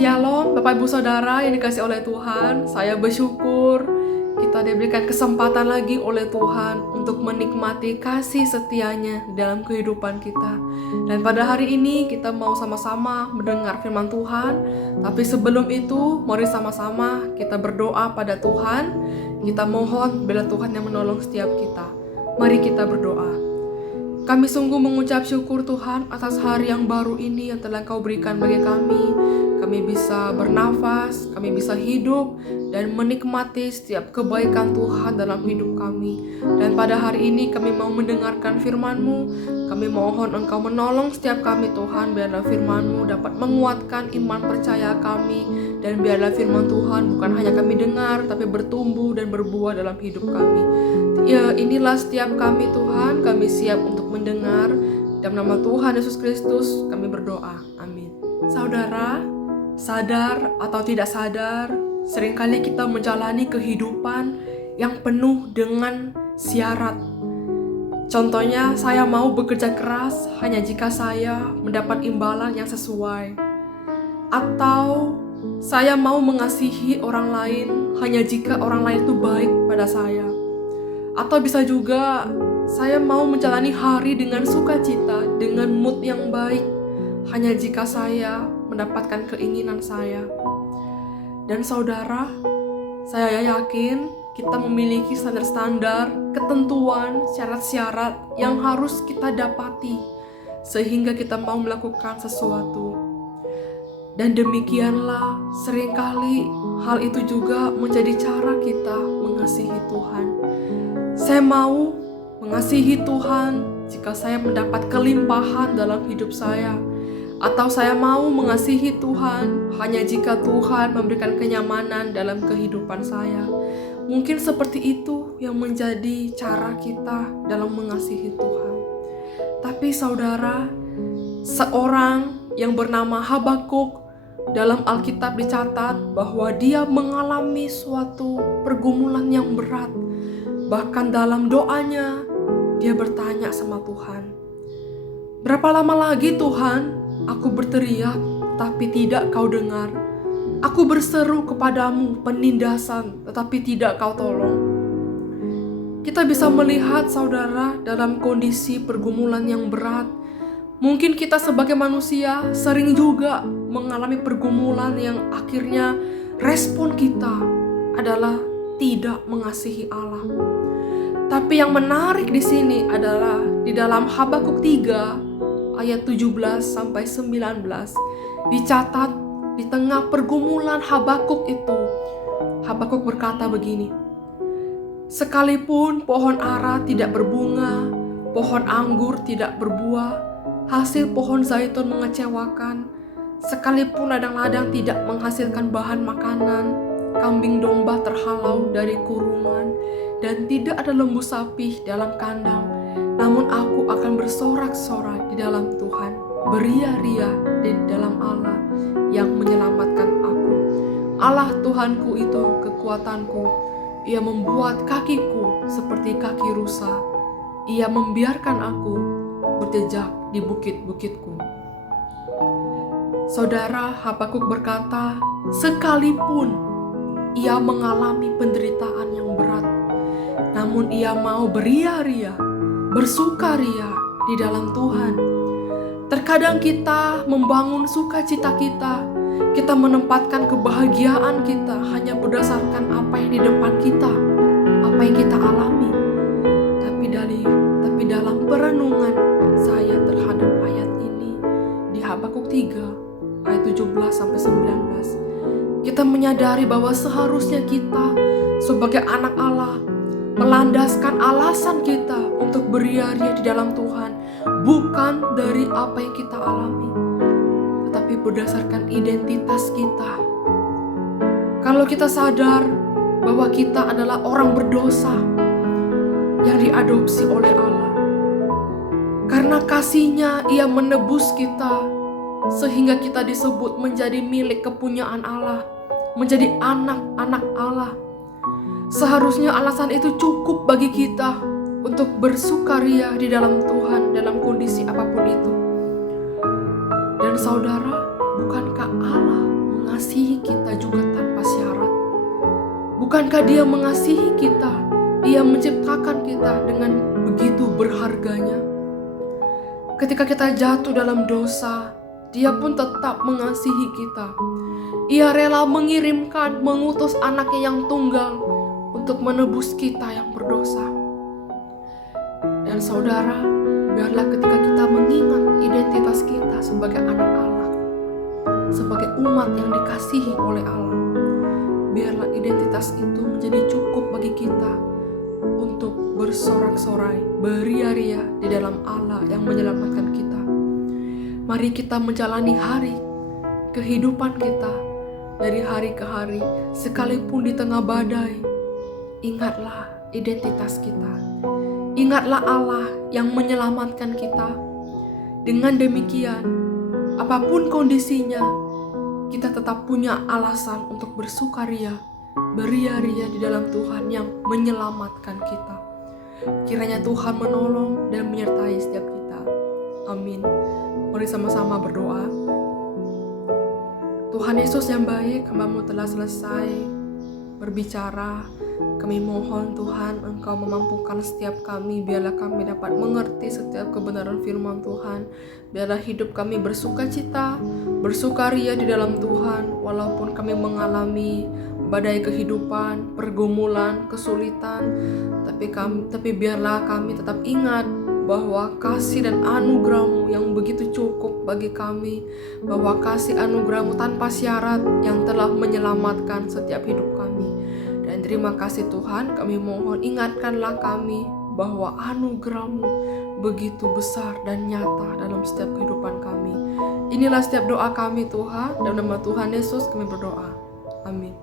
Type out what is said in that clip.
Shalom Bapak Ibu Saudara yang dikasih oleh Tuhan. Saya bersyukur kita diberikan kesempatan lagi oleh Tuhan untuk menikmati kasih setianya dalam kehidupan kita. Dan pada hari ini kita mau sama-sama mendengar firman Tuhan. Tapi sebelum itu mari sama-sama kita berdoa pada Tuhan. Kita mohon bila Tuhan yang menolong setiap kita. Mari kita berdoa. Kami sungguh mengucap syukur Tuhan atas hari yang baru ini yang telah Kau berikan bagi kami. Kami bisa bernafas, kami bisa hidup dan menikmati setiap kebaikan Tuhan dalam hidup kami. Dan pada hari ini kami mau mendengarkan firman-Mu. Kami mohon Engkau menolong setiap kami Tuhan. Biarlah firman-Mu dapat menguatkan iman percaya kami. Dan biarlah firman Tuhan bukan hanya kami dengar, tapi bertumbuh dan berbuah dalam hidup kami. Ya, inilah setiap kami Tuhan, kami siap untuk mendengar. Dalam nama Tuhan Yesus Kristus kami berdoa, amin. Saudara, sadar atau tidak sadar, seringkali kita menjalani kehidupan yang penuh dengan syarat. Contohnya, saya mau bekerja keras hanya jika saya mendapat imbalan yang sesuai. Atau saya mau mengasihi orang lain hanya jika orang lain itu baik pada saya. Atau bisa juga saya mau menjalani hari dengan sukacita, dengan mood yang baik hanya jika saya mendapatkan keinginan saya. Dan saudara, saya yakin kita memiliki standar-standar, ketentuan, syarat-syarat yang harus kita dapati sehingga kita mau melakukan sesuatu. Dan demikianlah seringkali hal itu juga menjadi cara kita mengasihi Tuhan. Saya mau mengasihi Tuhan jika saya mendapat kelimpahan dalam hidup saya. Atau saya mau mengasihi Tuhan hanya jika Tuhan memberikan kenyamanan dalam kehidupan saya. Mungkin seperti itu yang menjadi cara kita dalam mengasihi Tuhan. Tapi saudara, seorang yang bernama Habakuk, dalam Alkitab dicatat bahwa dia mengalami suatu pergumulan yang berat. Bahkan dalam doanya, dia bertanya sama Tuhan, "Berapa lama lagi Tuhan aku berteriak, tetapi tidak Kau dengar. Aku berseru kepadamu penindasan, tetapi tidak Kau tolong." Kita bisa melihat saudara dalam kondisi pergumulan yang berat. Mungkin kita sebagai manusia sering juga mengalami pergumulan yang akhirnya respon kita adalah tidak mengasihi Allah. Tapi yang menarik di sini adalah di dalam Habakuk 3 ayat 17 sampai 19 dicatat di tengah pergumulan Habakuk itu, Habakuk berkata begini, "Sekalipun pohon ara tidak berbunga, pohon anggur tidak berbuah, hasil pohon zaitun mengecewakan, sekalipun ladang-ladang tidak menghasilkan bahan makanan, kambing domba terhalau dari kurungan, dan tidak ada lembu sapi dalam kandang, namun aku akan bersorak-sorak di dalam Tuhan, beria-ria di dalam Allah yang menyelamatkan aku. Allah Tuhanku itu kekuatanku, Ia membuat kakiku seperti kaki rusa, Ia membiarkan aku berjejak di bukit-bukitku." Saudara, Habakuk berkata, sekalipun ia mengalami penderitaan yang berat, namun ia mau beria-ria, bersukaria di dalam Tuhan. Terkadang kita membangun sukacita kita, kita menempatkan kebahagiaan kita hanya berdasarkan apa yang di depan kita, apa yang kita alami. Tapi dalam perenungan saya terhadap ayat ini di Habakuk 3 ayat 17 sampai 19, kita menyadari bahwa seharusnya kita sebagai anak Allah melandaskan alasan kita untuk beria-ria di dalam Tuhan bukan dari apa yang kita alami, tetapi berdasarkan identitas kita. Kalau kita sadar bahwa kita adalah orang berdosa yang diadopsi oleh Allah, karena kasih-Nya Ia menebus kita sehingga kita disebut menjadi milik kepunyaan Allah, menjadi anak-anak Allah. Seharusnya alasan itu cukup bagi kita untuk bersukaria di dalam Tuhan dalam kondisi apapun itu. Dan saudara, bukankah Allah mengasihi kita juga tanpa syarat? Bukankah Dia mengasihi kita? Dia menciptakan kita dengan begitu berharganya. Ketika kita jatuh dalam dosa, Dia pun tetap mengasihi kita. Ia rela mengutus anaknya yang tunggal untuk menebus kita yang berdosa. Dan saudara, biarlah ketika kita mengingat identitas kita sebagai anak Allah, sebagai umat yang dikasihi oleh Allah, biarlah identitas itu menjadi cukup bagi kita untuk bersorak-sorai, beria-ria di dalam Allah yang menyelamatkan kita. Mari kita menjalani hari kehidupan kita dari hari ke hari, sekalipun di tengah badai. Ingatlah identitas kita. Ingatlah Allah yang menyelamatkan kita. Dengan demikian, apapun kondisinya, kita tetap punya alasan untuk bersukaria, beria-ria di dalam Tuhan yang menyelamatkan kita. Kiranya Tuhan menolong dan menyertai setiap kita. Amin. Mari sama-sama berdoa. Tuhan Yesus yang baik, hamba-Mu telah selesai berbicara. Kami mohon Tuhan, Engkau memampukan setiap kami, biarlah kami dapat mengerti setiap kebenaran firman Tuhan. Biarlah hidup kami bersukacita, bersukaria di dalam Tuhan, walaupun kami mengalami badai kehidupan, pergumulan, kesulitan, tapi biarlah kami tetap ingat bahwa kasih dan anugerah-Mu yang begitu cukup bagi kami, bahwa kasih anugerah-Mu tanpa syarat yang telah menyelamatkan setiap hidup kami. Dan terima kasih Tuhan, kami mohon ingatkanlah kami bahwa anugerah-Mu begitu besar dan nyata dalam setiap kehidupan kami. Inilah setiap doa kami Tuhan, dalam nama Tuhan Yesus kami berdoa. Amin.